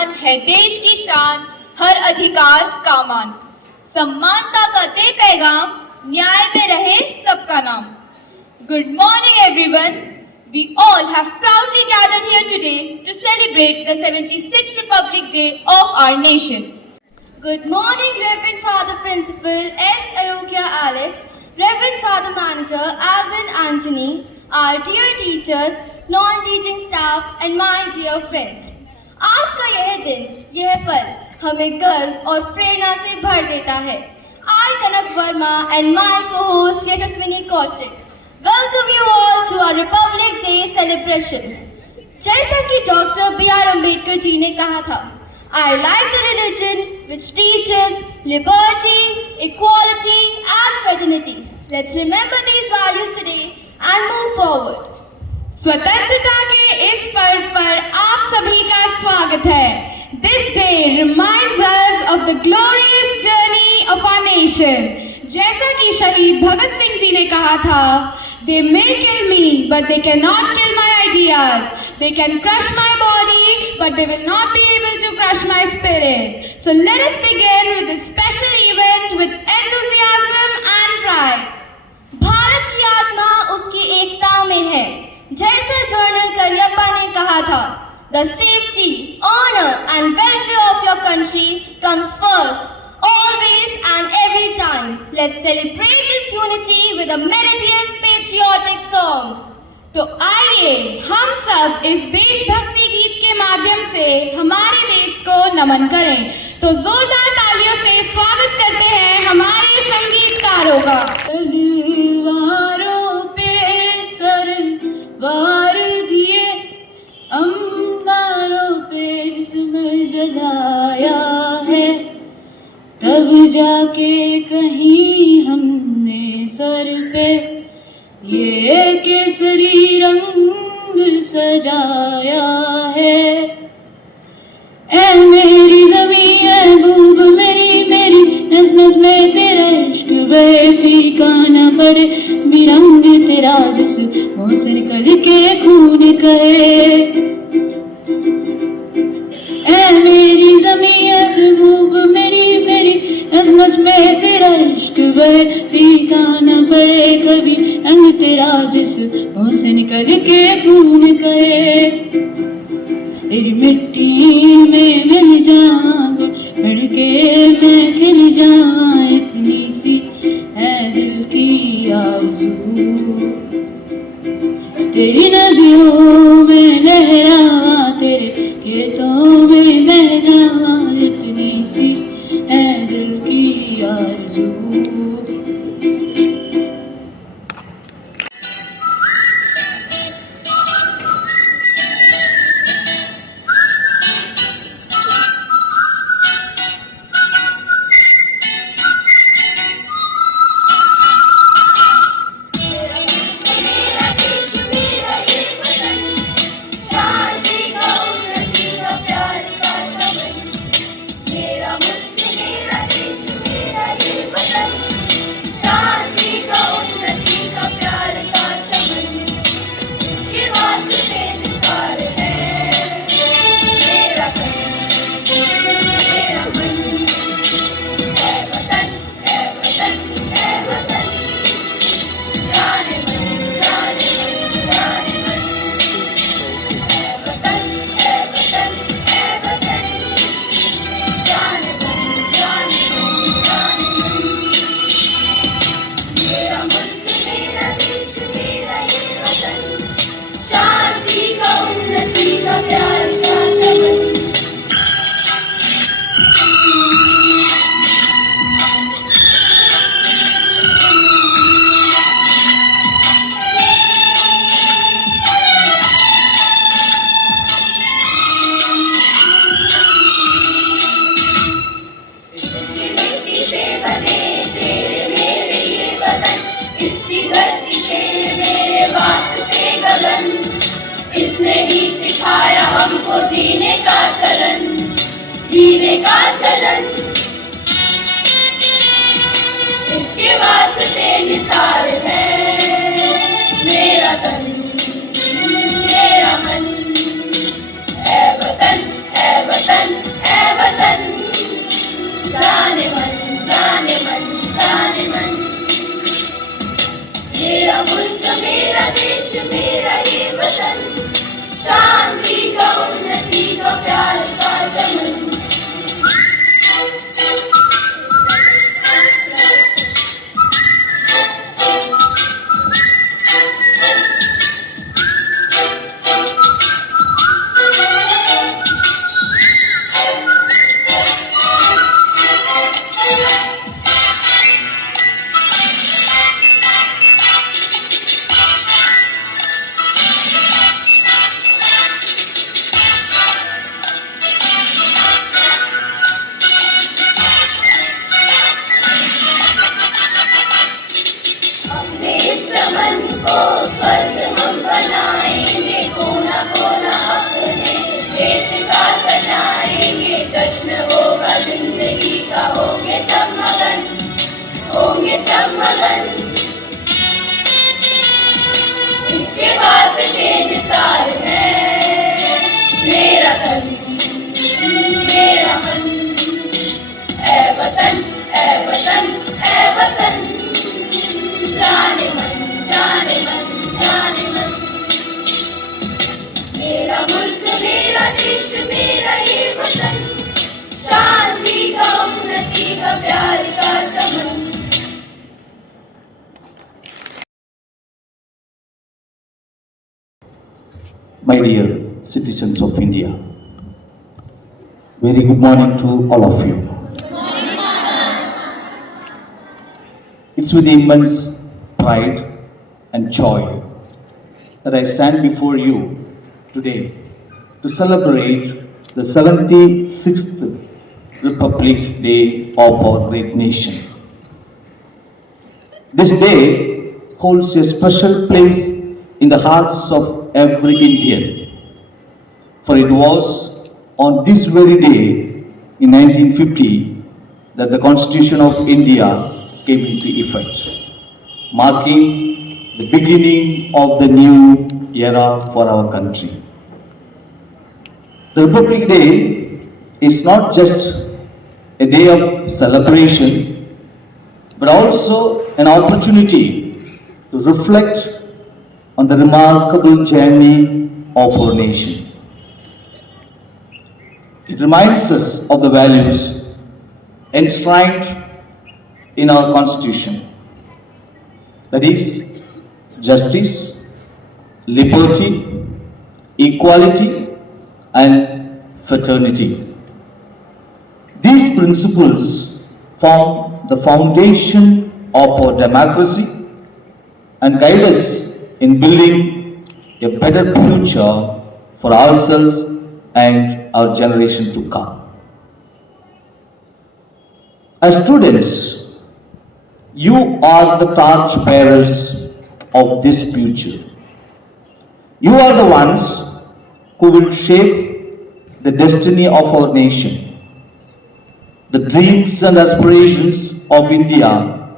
जवान है देश की शान, हर अधिकार का मान। समानता का दे पैगाम, न्याय में रहे सबका नाम। Good morning everyone. We all have proudly gathered here today to celebrate the 76th Republic Day of our nation. Good morning, Reverend Father Principal S. Arokia Alex, Reverend Father Manager Alvin Anthony, our dear teachers, non-teaching staff and my dear friends. आज का यह दिन, यह पल हमें गर्व और प्रेरणा से भर देता है। I, Kanak Verma, and my co-host Yashaswini Kaushik welcome you all to our Republic Day celebration. जैसा कि डॉक्टर B.R. अम्बेडकर जी ने कहा था, I like the religion which teaches liberty, equality and fraternity. Let's remember these values today and move forward. स्वतंत्रता के इस पर्व पर आप सभी का स्वागत है। This day reminds us of the glorious journey of our nation. जैसा कि शहीद भगत सिंह जी ने कहा था, They may kill me, but they cannot kill my ideas. They can crush my body, but they will not be able to crush my spirit. So let us begin with this special event with enthusiasm and pride. Bharat की आत्मा उसकी एकता में है। जैसा journal Cariappa ने कहा था, The safety, honor and welfare of your country comes first, always and every time. Let's celebrate this unity with a melodious patriotic song. तो आइए हम सब इस देशभक्ति गीत के माध्यम से हमारे देश को नमन करें। तो जोरदार तालियों से स्वागत करते हैं हमारे संगीतकारों का। तलवारों पे सरवार दिए, अंबारों पे जिस्म जलाया है, तब जाके कहीं हमने सर पे ये केसरी रंग सजाया है। ऐ मेरी ज़मीं ऐ बूब मेरी मेरी, नस नस में तेरा इश्क बहे, फीका न पड़े बिरंग तेरा जिस्मों से निकल के खून कहे। ऐ मेरी ज़मीं ऐ महबूब मेरी मेरी, नस नस में तेरा इश्क बहे, फीका न पड़े कभी रंग तेरा जिस्मों से निकल के खून कहे। तेरी मिट्टी में मिल जाऊं, बढ़ के मैं खिल जाऊं, इतनी सी है दिल की आरज़ू। तेरी नदियों में लहरावा, तेरे खेतों में बह जावा, इतनी सी है दिल की आरज़ू। इसने ही सिखाया हमको जीने का चलन, जीने का चलन। इसके वास्ते निसार है मेरा तन मेरा मन। ऐ वतन my dear citizens of India. Very good morning to all of you. It's with immense pride and joy that I stand before you today to celebrate the 76th Republic Day of our great nation. This day holds a special place in the hearts of every Indian, for it was on this very day in 1950 that the Constitution of India came into effect, marking the beginning of the new era for our country. The Republic Day is not just a day of celebration, but also an opportunity to reflect on the remarkable journey of our nation. It reminds us of the values enshrined in our Constitution, that is, justice, liberty, equality, and fraternity. These principles form the foundation of our democracy and guide us in building a better future for ourselves and our generation to come. As students, you are the torch bearers of this future. You are the ones who will shape the destiny of our nation. The dreams and aspirations of India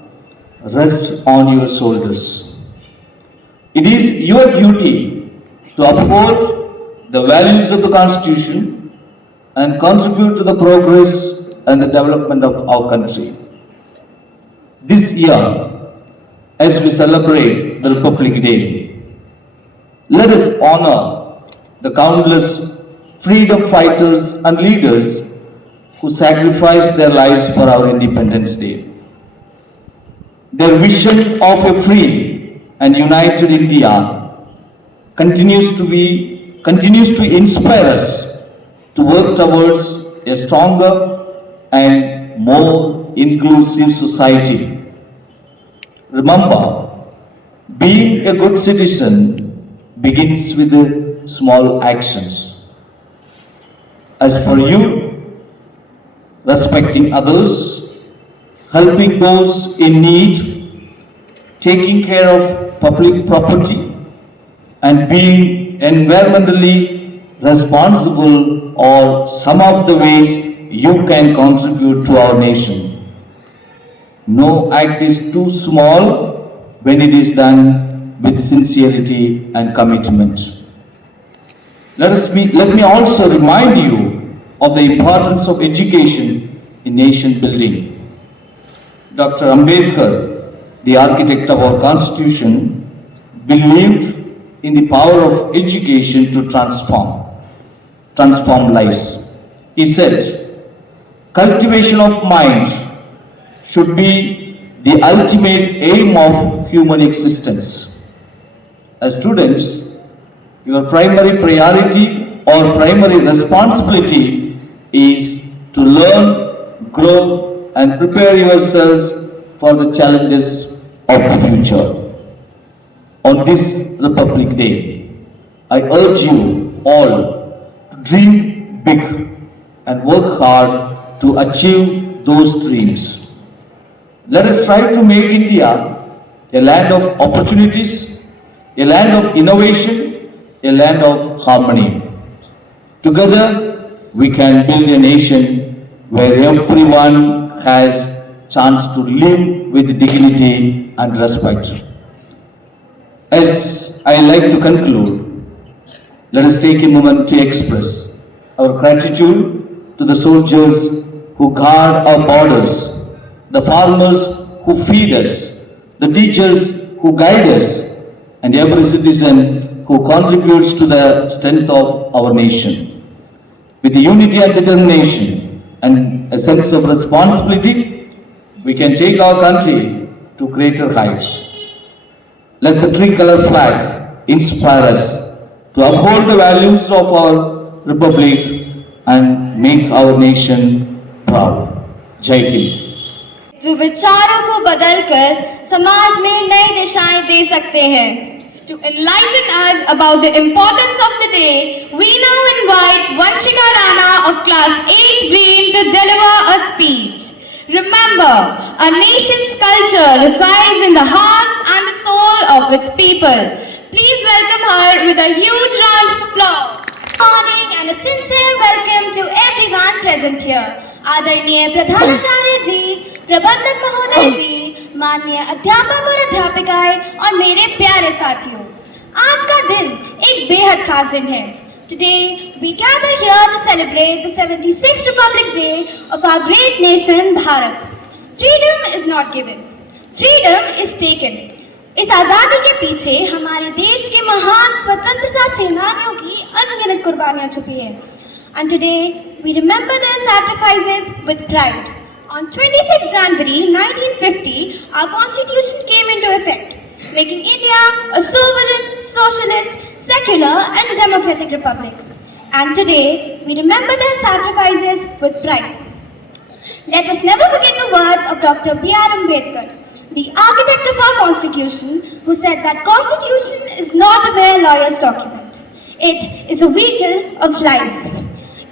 rest on your shoulders. It is your duty to uphold the values of the Constitution and contribute to the progress and the development of our country. This year, as we celebrate the Republic Day, let us honor the countless freedom fighters and leaders who sacrificed their lives for our Independence Day. Their vision of a free and united India continues to inspire us to work towards a stronger and more inclusive society. Remember, being a good citizen begins with the small actions. As for you, respecting others, helping those in need, taking care of public property, and being environmentally responsible are some of the ways you can contribute to our nation. No act is too small when it is done with sincerity and commitment. Let me also remind you of the importance of education in nation building. Dr. Ambedkar, the architect of our Constitution, believed in the power of education to transform lives. He said, cultivation of mind should be the ultimate aim of human existence. As students, your primary priority or primary responsibility is to learn, grow, and prepare yourselves for the challenges of the future. On this Republic Day, I urge you all to dream big and work hard to achieve those dreams. Let us try to make India a land of opportunities, a land of innovation, a land of harmony. Together, we can build a nation where everyone has chance to live with dignity and respect. As I like to conclude, let us take a moment to express our gratitude to the soldiers who guard our borders, the farmers who feed us, the teachers who guide us, and every citizen who contributes to the strength of our nation. With the unity and determination and a sense of responsibility, we can take our country to greater heights. Let the tricolor flag inspire us to uphold the values of our republic and make our nation proud. Jai Hind. जो विचारों को बदलकर समाज में नई दिशाएं दे सकते हैं। To enlighten us about the importance of the day, we now invite Vanshika Rana of class 8th green to deliver a speech. Remember, a nation's culture resides in the hearts and the soul of its people. Please welcome her with a huge round of applause. Good morning and a sincere welcome to everyone present here. आदरणीय प्रधानाचार्य जी, प्रबंधक महोदय जी, माननीय अध्यापक और अध्यापिकाएं और मेरे प्यारे साथियों, आज का दिन एक बेहद खास दिन है. Today we gather here to celebrate the 76th Republic Day of our great nation Bharat. Freedom is not given, freedom is taken. इस आजादी के पीछे हमारे देश के महान स्वतंत्रता सेनानियों की अनगिनत कुर्बानियां छुपी है. And today we remember their sacrifices with pride. On 26 January 1950, our constitution came into effect, making India a sovereign, socialist, secular and democratic republic. And today we remember their sacrifices with pride. Let us never forget the words of Dr. B.R. Ambedkar, the architect of our constitution, who said that constitution is not a mere lawyer's document. It is a vehicle of life.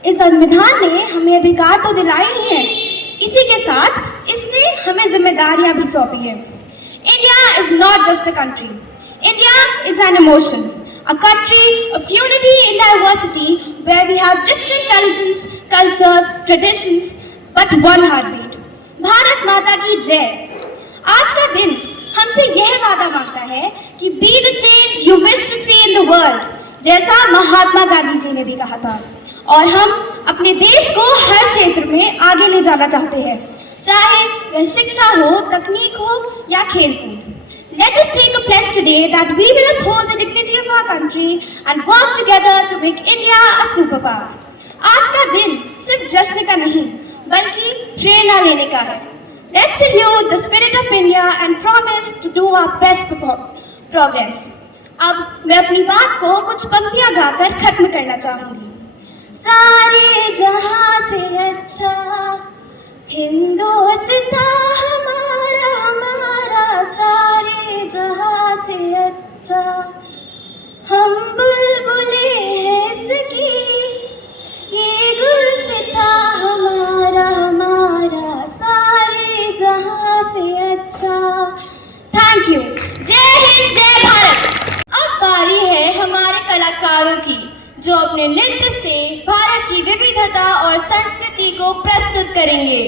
इस संविधान ने हमें अधिकार तो दिलाए ही हैं, इसी के साथ इसने हमें जिम्मेदारियां भी सौंपी हैं. India is not just a country. India is an emotion, a country of unity in diversity where we have different religions, cultures, traditions, but one heartbeat. Bharat माता की जय. आज का दिन हमसे यह वादा मांगता है कि be the change you wish to see in the world, जैसा महात्मा गांधी जी ने भी कहा था. और हम अपने देश को हर क्षेत्र में आगे ले जाना चाहते हैं, चाहे वह शिक्षा हो, तकनीक हो या खेलकूद. Let us take a pledge today that we will uphold the dignity of our country and work together to make India a superpower. आज का दिन सिर्फ जश्न का नहीं, बल्कि प्रेरणा लेने का है. Let's salute the spirit of India and promise to do our best progress. अब मैं अपनी बात को कुछ पंक्तियां गाकर खत्म करना चाहूंगी. सारे जहां से अच्छा हिंदुस्तान हमारा हमारा, सारे जहां से अच्छा हम बुलबुले हैं इसकी, ये गुलसितां हमारा हमारा, सारे जहां से अच्छा. Thank you. जय हिंद, जय भारत. अब बारी है हमारे कलाकारों की, जो अपने नृत्य से भारत की विविधता और संस्कृति को प्रस्तुत करेंगे.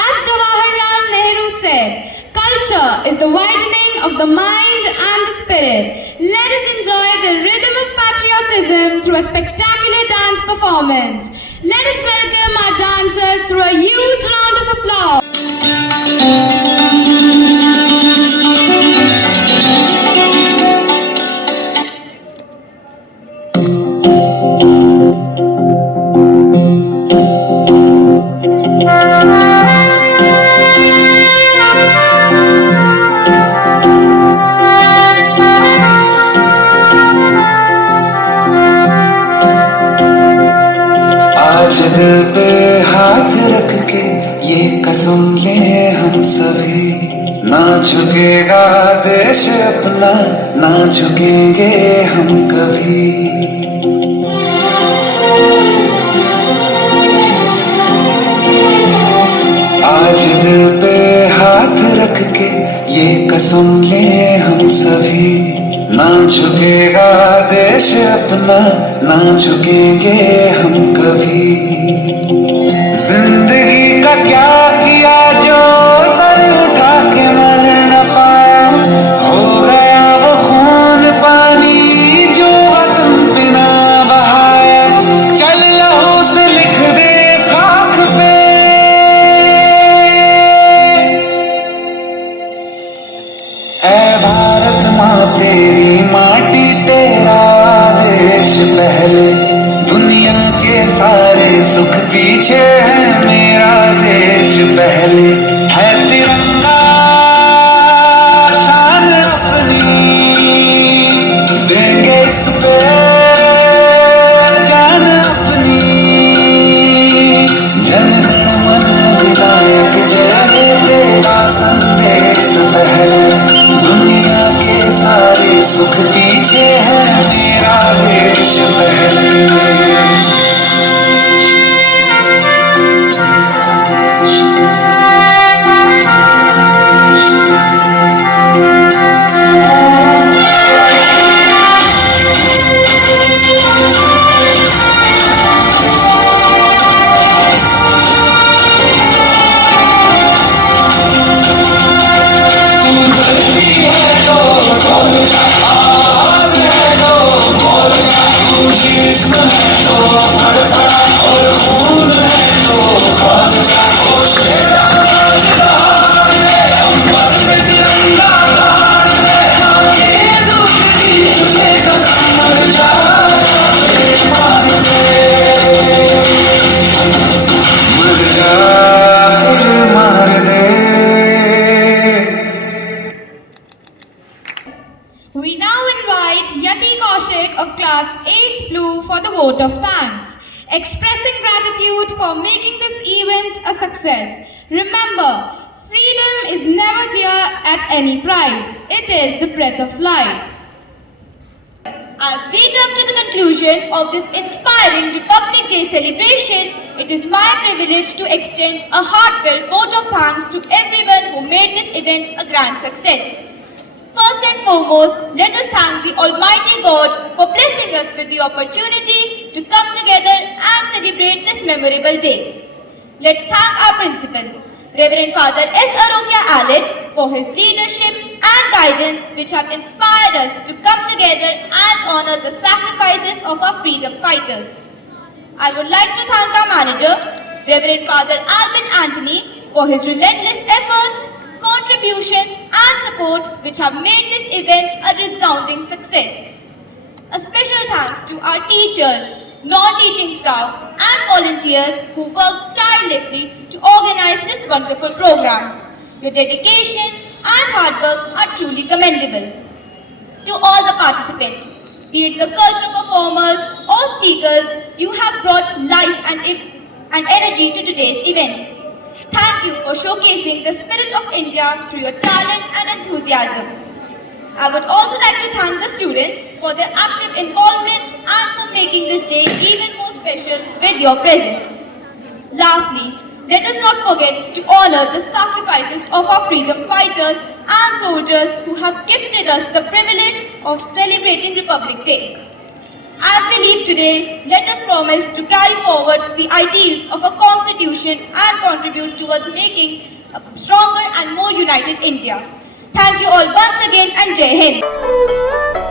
As Jawaharlal Nehru said, culture is the widening of the mind and the spirit. Let us enjoy the rhythm of patriotism through a spectacular dance performance. Let us welcome our dancers through a huge round of applause. दिल पे हाथ रख के ये कसम ले हम सभी, ना झुकेगा देश अपना, ना झुकेंगे हम कभी. आज दिल पे हाथ रख के ये कसम ले हम सभी, ना झुकेगा देश अपना, ना झुकेंगे हम कभी. जिंदगी का क्या किया जो सर उठा के मन न पाया, हो गया वो खून पानी जो वतन पे ना बहाया. चल लहू से लिख दे खाक पे, ऐ भारत माँ तेरी माटी तेरा देश पहले, दुनिया के सारे सुख पीछे है मेरा देश पहले. है तिरंगा शान अपनी, देंगे इस पे जिस्म है तो धड़कन और खून है तो भाग जा ओ शेरा राजदार है अंबर में तिरंगा गाड़ है मांगे दूसरी तुझे कसम मर जा मान दे मर जा फिर मार दे We now invite Yati Kaushik of class 8 Blue for the vote of thanks, expressing gratitude for making this event a success. Remember, freedom is never dear at any price. It is the breath of life. As we come to the conclusion of this inspiring Republic Day celebration, it is my privilege to extend a heartfelt vote of thanks to everyone who made this event a grand success. First and foremost, let us thank the Almighty God for blessing us with the opportunity to come together and celebrate this memorable day. Let's thank our principal, Reverend Father S. Arokia Alex, for his leadership and guidance which have inspired us to come together and honor the sacrifices of our freedom fighters. I would like to thank our manager, Reverend Father Alvin Anthony, for his relentless efforts, contribution and support which have made this event a resounding success. A special thanks to our teachers, non-teaching staff and volunteers who worked tirelessly to organize this wonderful program. Your dedication and hard work are truly commendable. To all the participants, be it the cultural performers or speakers, you have brought life and energy to today's event. Thank you for showcasing the spirit of India through your talent and enthusiasm. I would also like to thank the students for their active involvement and for making this day even more special with your presence. Lastly, let us not forget to honor the sacrifices of our freedom fighters and soldiers who have gifted us the privilege of celebrating Republic Day. As we leave today, let us promise to carry forward the ideals of a constitution and contribute towards making a stronger and more united India. Thank you all once again and Jai Hind.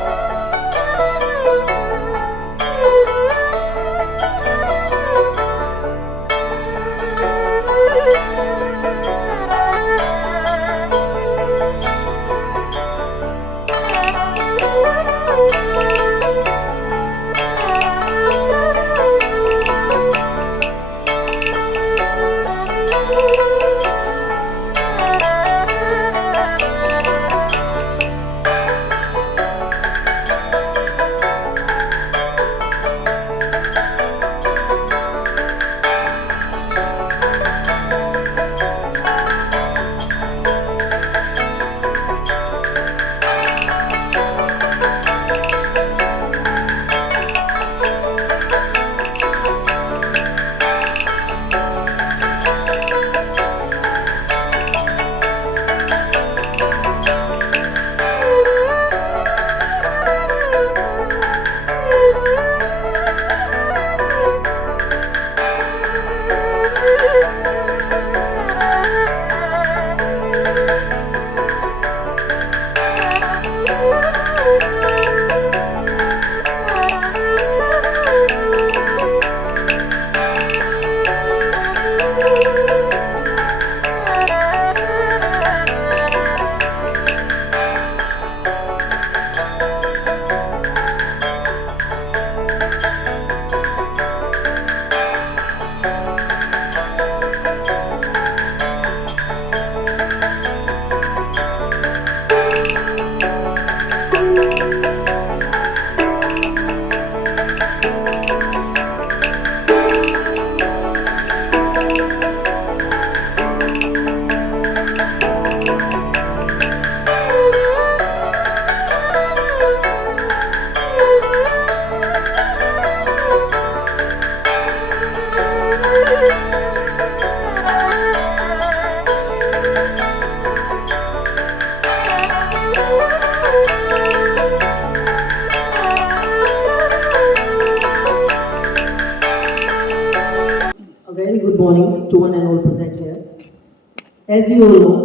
morning to one and all present here. As you all know,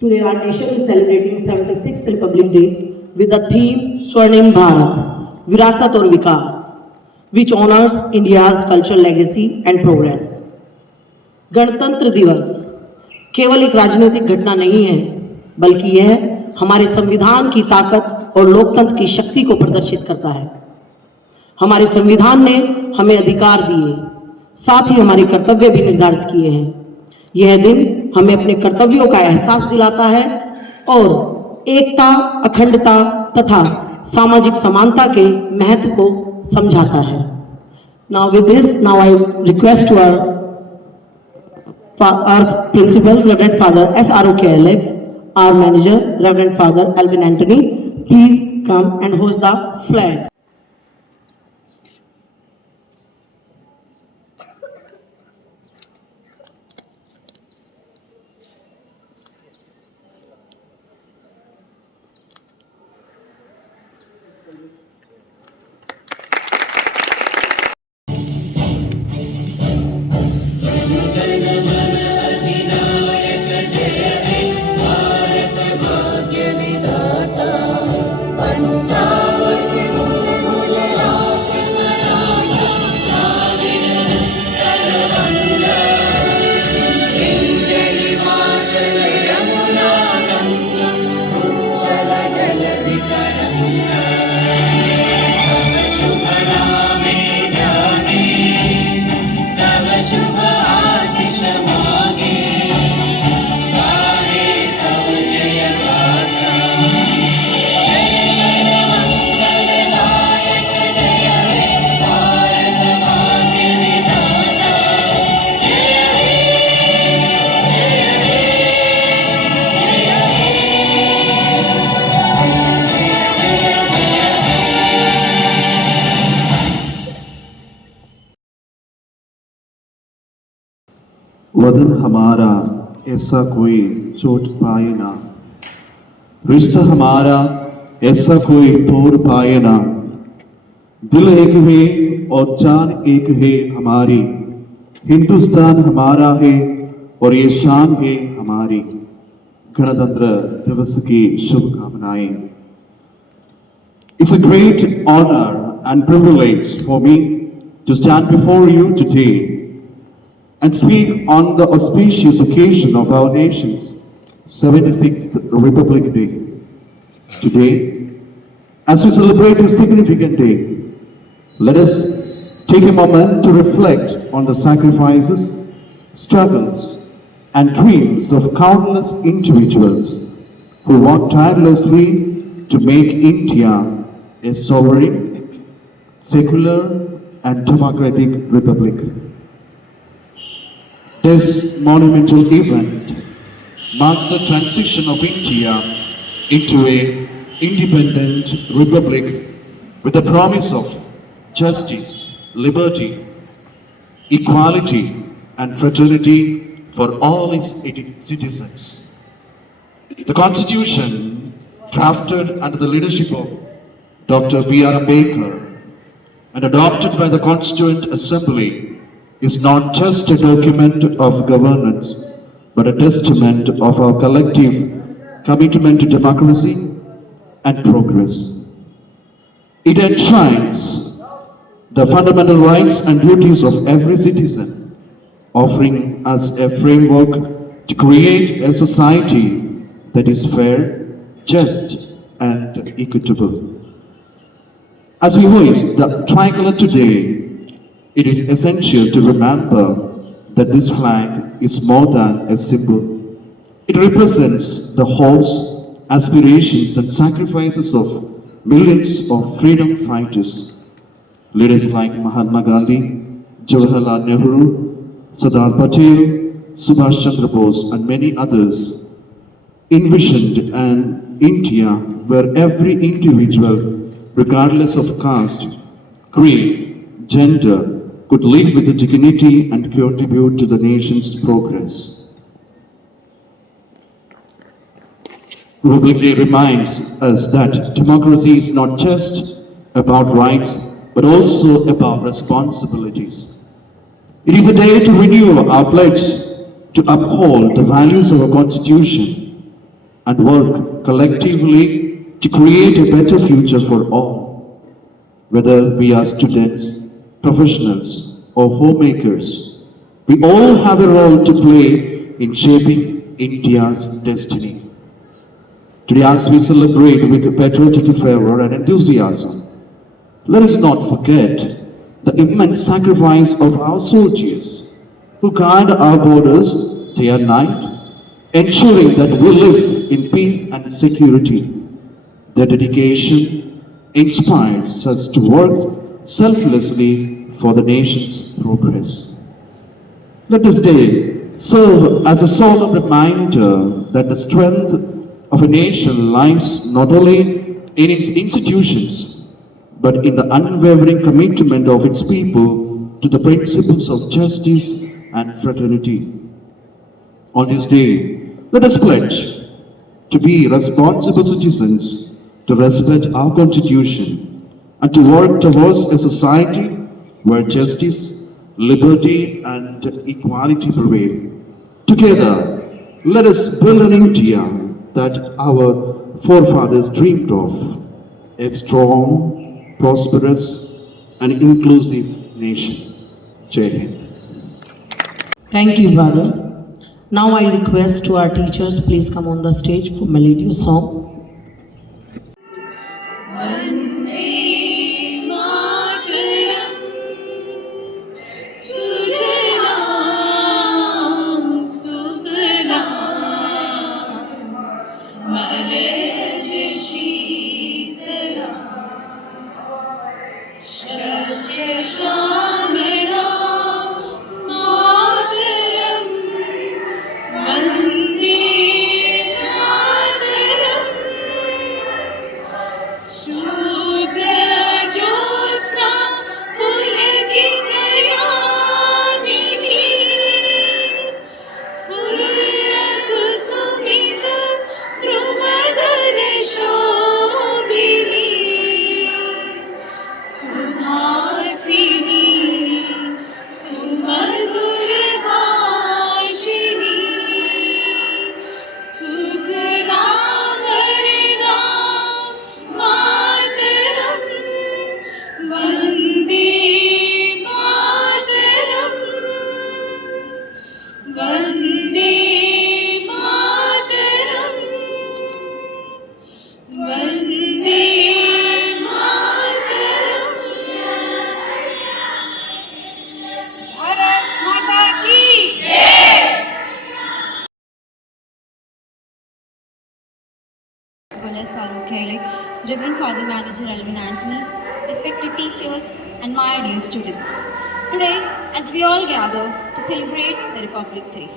today our nation is celebrating 76th Republic Day with the theme Swarnim Bharat, विरासत और विकास, which honors India's cultural legacy and progress. गणतंत्र दिवस केवल एक राजनीतिक घटना नहीं है, बल्कि यह हमारे संविधान की ताकत और लोकतंत्र की शक्ति को प्रदर्शित करता है। हमारे संविधान ने हमें अधिकार दिए, साथ ही हमारे कर्तव्य भी निर्धारित किए हैं। यह दिन हमें अपने कर्तव्यों का एहसास दिलाता है और एकता, अखंडता तथा सामाजिक समानता के महत्व को समझाता है। Now with this, now I request to our principal, Reverend Father S. R.O.K. Alex, our manager, Reverend Father Alvin Anthony, please come and hoist the flag. वतन हमारा ऐसा कोई चोट पाए ना, रिश्ता हमारा ऐसा कोई तोड़ पाए ना। दिल एक है और जान एक है हमारी, हिंदुस्तान हमारा है और ये शान है हमारी। गणतंत्र दिवस की शुभकामनाएं। It's a great honor and privilege for me to stand before you today and speak on the auspicious occasion of our nation's 76th Republic Day. Today, as we celebrate this significant day, let us take a moment to reflect on the sacrifices, struggles, and dreams of countless individuals who work tirelessly to make India a sovereign, secular, and democratic republic. This monumental event marked the transition of India into an independent republic with the promise of justice, liberty, equality, and fraternity for all its citizens. The Constitution, drafted under the leadership of Dr. B.R. Ambedkar and adopted by the Constituent Assembly, is not just a document of governance, but a testament of our collective commitment to democracy and progress. It enshrines the fundamental rights and duties of every citizen, offering us a framework to create a society that is fair, just, and equitable. As we hoist the tricolor today, it is essential to remember that this flag is more than a symbol. It represents the hopes, aspirations, and sacrifices of millions of freedom fighters. Leaders like Mahatma Gandhi, Jawaharlal Nehru, Sardar Patel, Subhash Chandra Bose, and many others envisioned an India where every individual, regardless of caste, creed, gender, could live with dignity and contribute to the nation's progress. Republic Day reminds us that democracy is not just about rights, but also about responsibilities. It is a day to renew our pledge to uphold the values of our Constitution and work collectively to create a better future for all. Whether we are students, professionals, or homemakers, we all have a role to play in shaping India's destiny. Today, as we celebrate with patriotic fervor and enthusiasm, let us not forget the immense sacrifice of our soldiers who guard our borders day and night, ensuring that we live in peace and security. Their dedication inspires us to work selflessly for the nation's progress. Let this day serve as a solemn reminder that the strength of a nation lies not only in its institutions, but in the unwavering commitment of its people to the principles of justice and fraternity. On this day, let us pledge to be responsible citizens, to respect our constitution, and to work towards a society where justice, liberty, and equality prevail. Together, let us build an India that our forefathers dreamed of, a strong, prosperous, and inclusive nation. Jai Hind. Thank you, Father. Now I request to our teachers, please come on the stage for melodious song. Alex, Reverend Father Manager Alvin Anthony, respected teachers, and my dear students. Today, as we all gather to celebrate the Republic Day,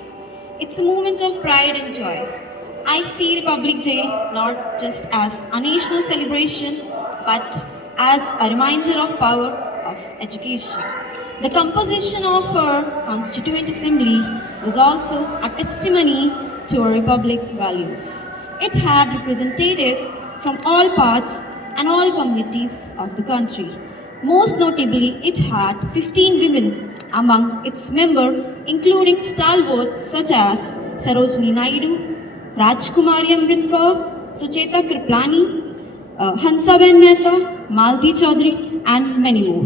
it's a moment of pride and joy. I see Republic Day not just as a national celebration, but as a reminder of power of education. The composition of our Constituent Assembly was also a testimony to our Republic values. It had representatives from all parts and all communities of the country. Most notably, it had 15 women among its members, including stalwarts such as Sarojini Naidu, Rajkumari Amrit Kaur, Sucheta Kriplani, Hansaben Mehta, Malti Chaudhary, and many more.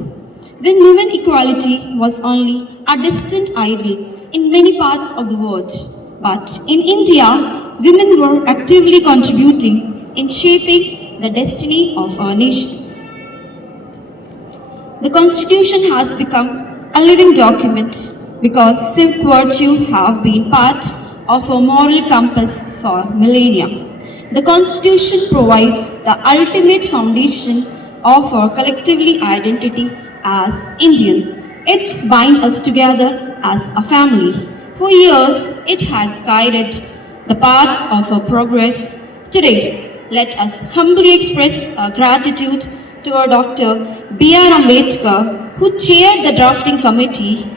When women equality was only a distant ideal in many parts of the world, but in India, women were actively contributing in shaping the destiny of our nation. The Constitution has become a living document because civic virtue have been part of our moral compass for millennia. The Constitution provides the ultimate foundation of our collectively identity as Indian. It binds us together as a family. For years, it has guided the path of our progress. Today, let us humbly express our gratitude to our Dr. B.R. Ambedkar, who chaired the drafting committee,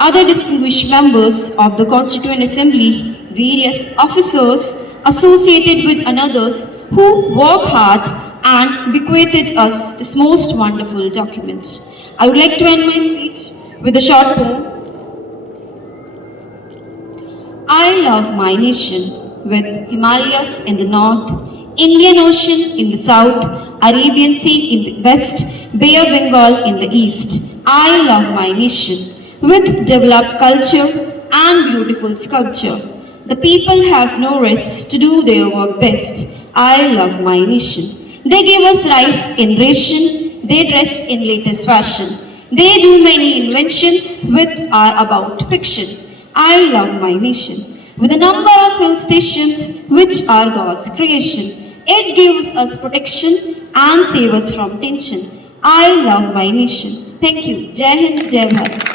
other distinguished members of the Constituent Assembly, various officers associated with and others who work hard and bequeathed us this most wonderful document. I would like to end my speech with a short poem. I love my nation with Himalayas in the north, Indian Ocean in the south, Arabian Sea in the west, Bay of Bengal in the east. I love my nation. With developed culture and beautiful sculpture, the people have no rest to do their work best. I love my nation. They give us rice in ration, they dress in latest fashion. They do many inventions which are about fiction. I love my nation. With a number of hill stations which are God's creation, it gives us protection and saves us from tension. I love my nation. Thank you. Jai Hind, Jai Bharat.